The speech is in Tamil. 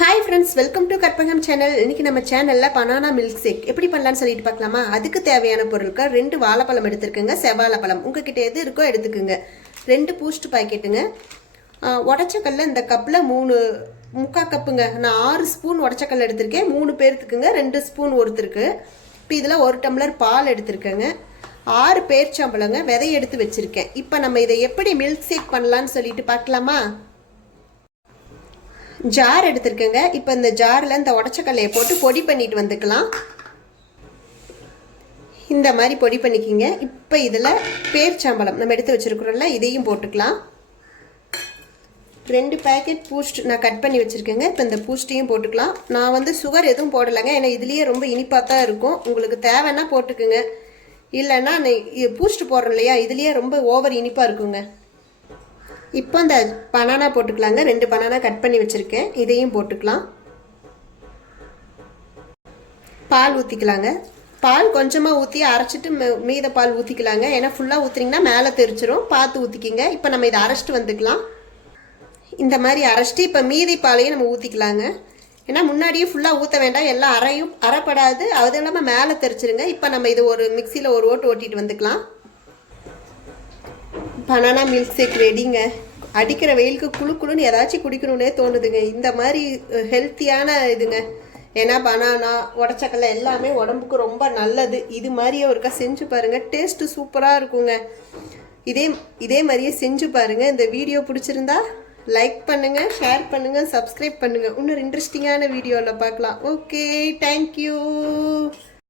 Hi friends, welcome to Karpagam channel. இன்றைக்கி நம்ம சேனலில் பனானா மில்க் ஷேக் எப்படி பண்ணலான்னு சொல்லிட்டு பார்க்கலாமா? அதுக்கு தேவையான பொருட்கள் 2 வாழைப்பழம் எடுத்துருக்குங்க, செவ்வாழைப்பழம். உங்ககிட்ட எது இருக்கோ எடுத்துக்குங்க. 2 பூஸ்ட் பாக்கெட்டுங்க. உடச்சக்கல்ல இந்த கப்பில் 3/4 கப்புங்க. நான் 6 ஸ்பூன் உடச்சக்கல்ல எடுத்திருக்கேன். 3 பேர்த்துக்குங்க, 2 ஸ்பூன் ஒருத்தருக்கு. இப்போ இதில் 1 டம்ளர் பால் எடுத்திருக்கேங்க. 6 பேர்ச்சம்பழங்க விதை எடுத்து வச்சுருக்கேன். இப்போ நம்ம இதை எப்படி மில்க் ஷேக் பண்ணலான்னு சொல்லிட்டு பார்க்கலாமா? ஜார் எடுத்துருக்கேங்க. இப்போ இந்த ஜாரில் இந்த உடச்சக்கல்லையை போட்டு பொடி பண்ணிட்டு வந்துக்கலாம். இந்த மாதிரி பொடி பண்ணிக்கிங்க. இப்போ இதில் பேர்ச்சம்பழம் நம்ம எடுத்து வச்சுருக்குறோம்ல, இதையும் போட்டுக்கலாம். 2 பேக்கெட் பூஸ்ட் நான் கட் பண்ணி வச்சுருக்கேங்க. இப்போ இந்த பூஸ்ட்டையும் போட்டுக்கலாம். நான் சுகர் எதுவும் போடலைங்க, ஏன்னா இதுலேயே ரொம்ப இனிப்பாக தான் இருக்கும். உங்களுக்கு தேவைன்னா போட்டுக்குங்க, இல்லைன்னா பூஸ்ட் போடுறோம் இல்லையா, இதுலேயே ரொம்ப ஓவர் இனிப்பாக இருக்குங்க. இப்போ இந்த பனானா போட்டுக்கலாங்க. 2 பனானா கட் பண்ணி வச்சுருக்கேன், இதையும் போட்டுக்கலாம். பால் ஊற்றிக்கலாங்க. பால் கொஞ்சமாக ஊற்றி அரைச்சிட்டு மீத பால் ஊற்றிக்கலாங்க. ஏன்னா ஃபுல்லாக ஊற்றுனீங்கன்னா மேலே தெரிச்சிரும், பார்த்து ஊற்றிக்கிங்க. இப்போ நம்ம இதை அரைச்சிட்டு வந்துக்கலாம். இந்த மாதிரி அரைச்சிட்டு இப்போ மீதி பாலையும் நம்ம ஊற்றிக்கலாங்க. ஏன்னா முன்னாடியே ஃபுல்லாக ஊற்ற வேண்டாம், எல்லாம் அரைப்படாது, அது இல்லாமல் மேலே தெரிச்சிருங்க. இப்போ நம்ம இது ஒரு மிக்சியில் ஒரு ஓட்டிட்டு வந்துக்கலாம். பனானா மில்க் ஷேக் ரெடிங்க. அடிக்கிற வெயிலுக்கு குளுன்னு ஏதாச்சும் குடிக்கணுன்னே தோணுதுங்க. இந்த மாதிரி ஹெல்த்தியான இதுங்க. ஏன்னா பனானா உடச்சக்கல்ல எல்லாமே உடம்புக்கு ரொம்ப நல்லது. இது மாதிரியே ஒருக்கா செஞ்சு பாருங்கள், டேஸ்ட்டு சூப்பராக இருக்குங்க. இதே மாதிரியே செஞ்சு பாருங்கள். இந்த வீடியோ பிடிச்சிருந்தா லைக் பண்ணுங்கள், ஷேர் பண்ணுங்கள், சப்ஸ்கிரைப் பண்ணுங்கள். இன்னொரு இன்ட்ரெஸ்டிங்கான வீடியோவில் பார்க்கலாம். Okay, thank you.